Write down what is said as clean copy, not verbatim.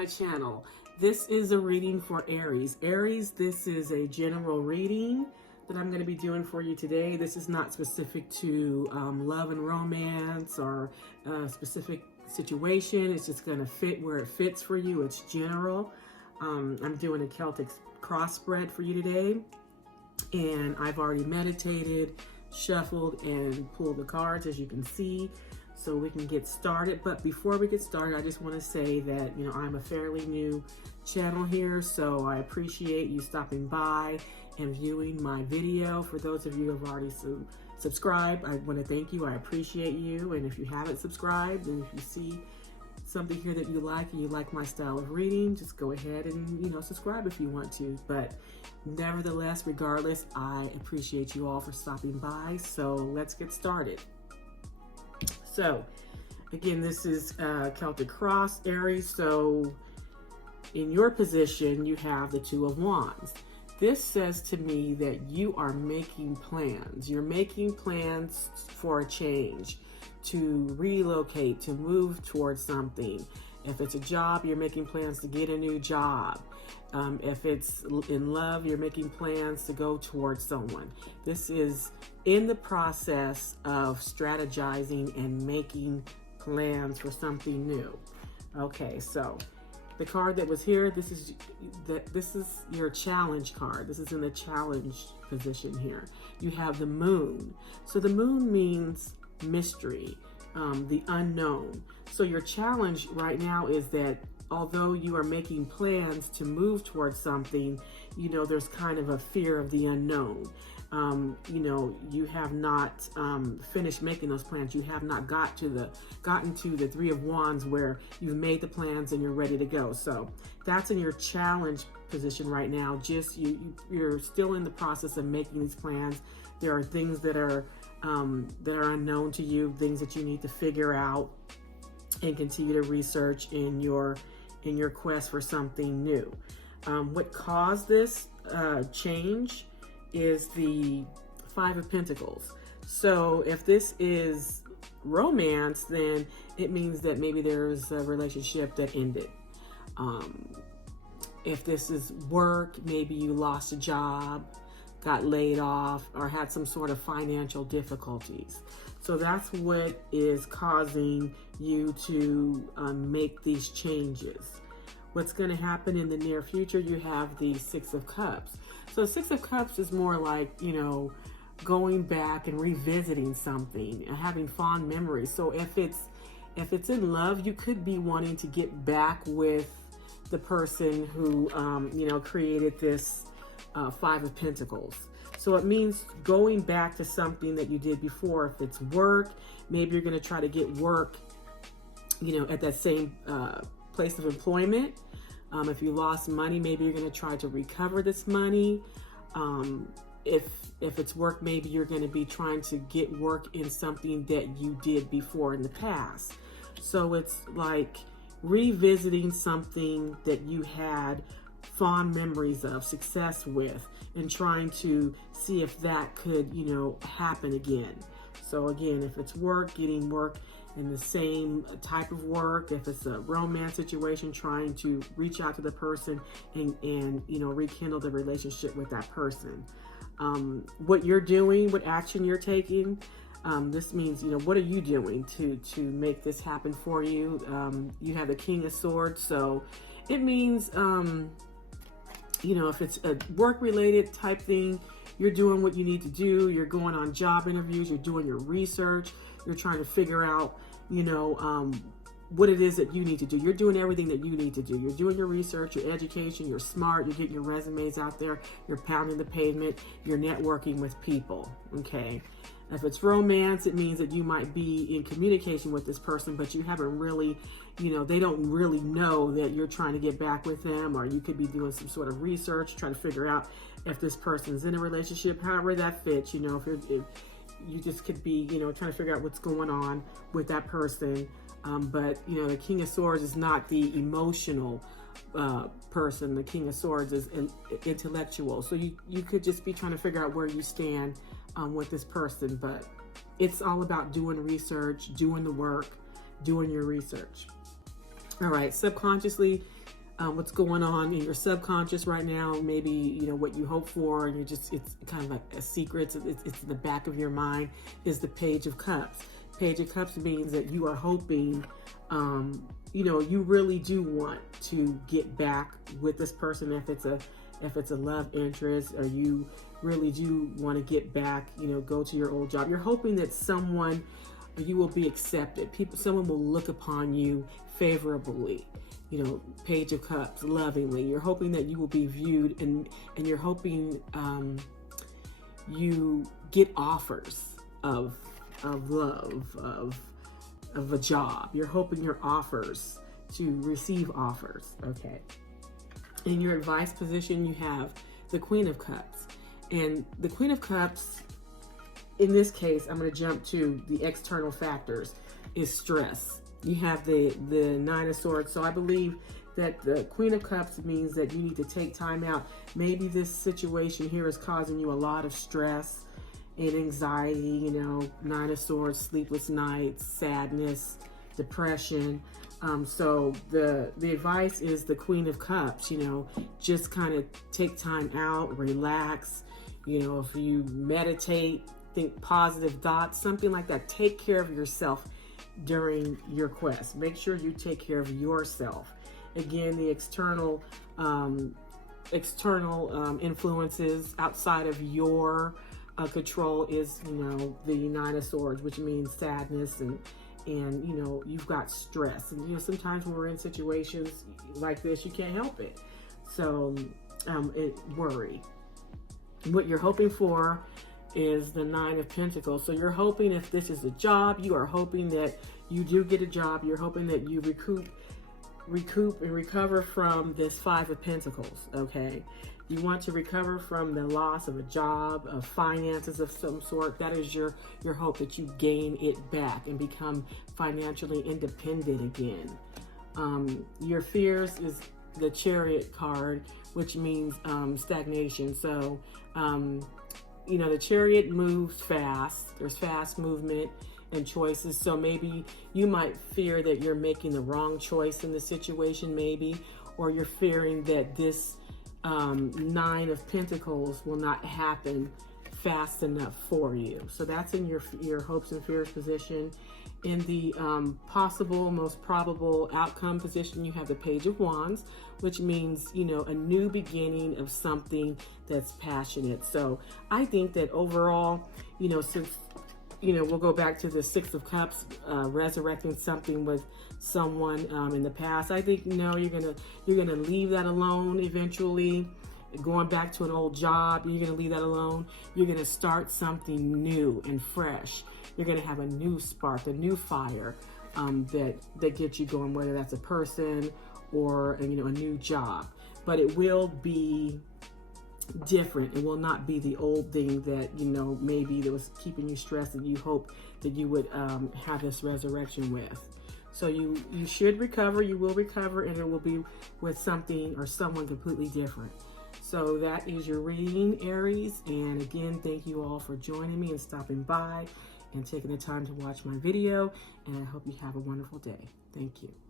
my channel. This is a reading for Aries. Aries, this is a general reading that I'm going to be doing for you today. This is not specific to love and romance or a specific situation. It's just going to fit where it fits for you. It's general. I'm doing a Celtic cross spread for you today. And I've already meditated, shuffled, and pulled the cards, as you can see, so we can get started. But before we get started, I just want to say that, I'm a fairly new channel here, so I appreciate you stopping by and viewing my video. For those of you who have already subscribed, I want to thank you. I appreciate you. And if you haven't subscribed, and if you see something here that you like and you like my style of reading, just go ahead and subscribe if you want to. But nevertheless, regardless, I appreciate you all for stopping by. So let's get started. So again, this is Celtic cross, Aries. So in your position, you have the Two of Wands. This says to me that you are making plans. You're making plans for a change, to relocate, to move towards something. If it's a job, you're making plans to get a new job. If it's in love, you're making plans to go towards someone. This is in the process of strategizing and making plans for something new. Okay, so the card that was here, this is your challenge card. This is in the challenge position here. You have the moon. So the moon means mystery, the unknown. So your challenge right now is that although you are making plans to move towards something, there's kind of a fear of the unknown. You have not finished making those plans. You have not gotten to the Three of Wands where you've made the plans and you're ready to go. So that's in your challenge position right now. Just you're still in the process of making these plans. There are things that are unknown to you, things that you need to figure out and continue to research in your quest for something new. What caused this change is the Five of Pentacles. So if this is romance, then it means that maybe there's a relationship that ended. If this is work, maybe you lost a job, got laid off, or had some sort of financial difficulties. So that's what is causing you to make these changes. What's going to happen in the near future, you have the Six of Cups. So Six of Cups is more like, going back and revisiting something and having fond memories. So if it's in love, you could be wanting to get back with the person who, created this Five of Pentacles. So it means going back to something that you did before. If it's work, maybe you're going to try to get work, at that same place of employment. If you lost money, maybe you're going to try to recover this money. If it's work, maybe you're going to be trying to get work in something that you did before in the past. So it's like revisiting something that you had fond memories of, success with, and trying to see if that could, happen again. So again, if it's work, getting work in the same type of work. If it's a romance situation, trying to reach out to the person and rekindle the relationship with that person. What you're doing, what action you're taking, this means, what are you doing to make this happen for you? You have the King of Swords, so it means, if it's a work-related type thing, you're doing what you need to do. You're going on job interviews. You're doing your research. You're trying to figure out, what it is that you need to do. You're doing everything that you need to do. You're doing your research, your education, you're smart, you're getting your resumes out there, you're pounding the pavement, you're networking with people, okay? If it's romance, it means that you might be in communication with this person, but you haven't really, they don't really know that you're trying to get back with them, or you could be doing some sort of research, trying to figure out if this person's in a relationship, however that fits, if you just could be, trying to figure out what's going on with that person. But, the King of Swords is not the emotional person. The King of Swords is intellectual. So you could just be trying to figure out where you stand with this person. But it's all about doing research, doing the work, doing your research. All right, subconsciously, what's going on in your subconscious right now, maybe, you know, what you hope for, and it's kind of like a secret, it's in the back of your mind, is the Page of Cups. Page of Cups means that you are hoping, you know, you really do want to get back with this person, if it's a love interest, or you really do want to get back, you know, go to your old job. You're hoping that you will be accepted. Someone will look upon you favorably. You know, Page of Cups, lovingly. You're hoping that you will be viewed, and you're hoping you get offers of love, of a job. You're hoping your offers to receive offers. Okay. In your advice position, you have the Queen of Cups. And the Queen of Cups, in this case, I'm going to jump to the external factors, is stress. You have the Nine of Swords. So I believe that the Queen of Cups means that you need to take time out. Maybe this situation here is causing you a lot of stress and anxiety, you know, Nine of Swords, sleepless nights, sadness, depression. So the advice is the Queen of Cups, you know, just kind of take time out, relax. You know, if you meditate, think positive thoughts, something like that. Take care of yourself during your quest. Make sure you take care of yourself. Again, the external influences outside of your control is, you know, the Nine of Swords, which means sadness, and you know, you've got stress, and you know, sometimes when we're in situations like this, you can't help it. So worry. What you're hoping for is the Nine of Pentacles. So you're hoping, if this is a job, you are hoping that you do get a job. You're hoping that you recoup and recover from this Five of Pentacles. Okay. You want to recover from the loss of a job, of finances of some sort. That is your hope, that you gain it back and become financially independent again. Your fears is the Chariot card, which means stagnation. So, you know, the Chariot moves fast. There's fast movement and choices. So maybe you might fear that you're making the wrong choice in the situation, maybe, or you're fearing that this Nine of Pentacles will not happen fast enough for you. So that's in your hopes and fears position. In the possible, most probable outcome position, you have the Page of Wands, which means, you know, a new beginning of something that's passionate. So I think that overall, you know, since, you know, we'll go back to the Six of Cups, resurrecting something with someone in the past. I think, no, you're gonna leave that alone eventually. Going back to an old job, you're gonna leave that alone. You're gonna start something new and fresh. You're gonna have a new spark, a new fire that gets you going, whether that's a person or, you know, a new job. But it will be different. It will not be the old thing that, you know, maybe that was keeping you stressed, and you hope that you would have this resurrection with. So you should recover, you will recover, and it will be with something or someone completely different. So that is your reading, Aries. And again, thank you all for joining me and stopping by and taking the time to watch my video. And I hope you have a wonderful day. Thank you.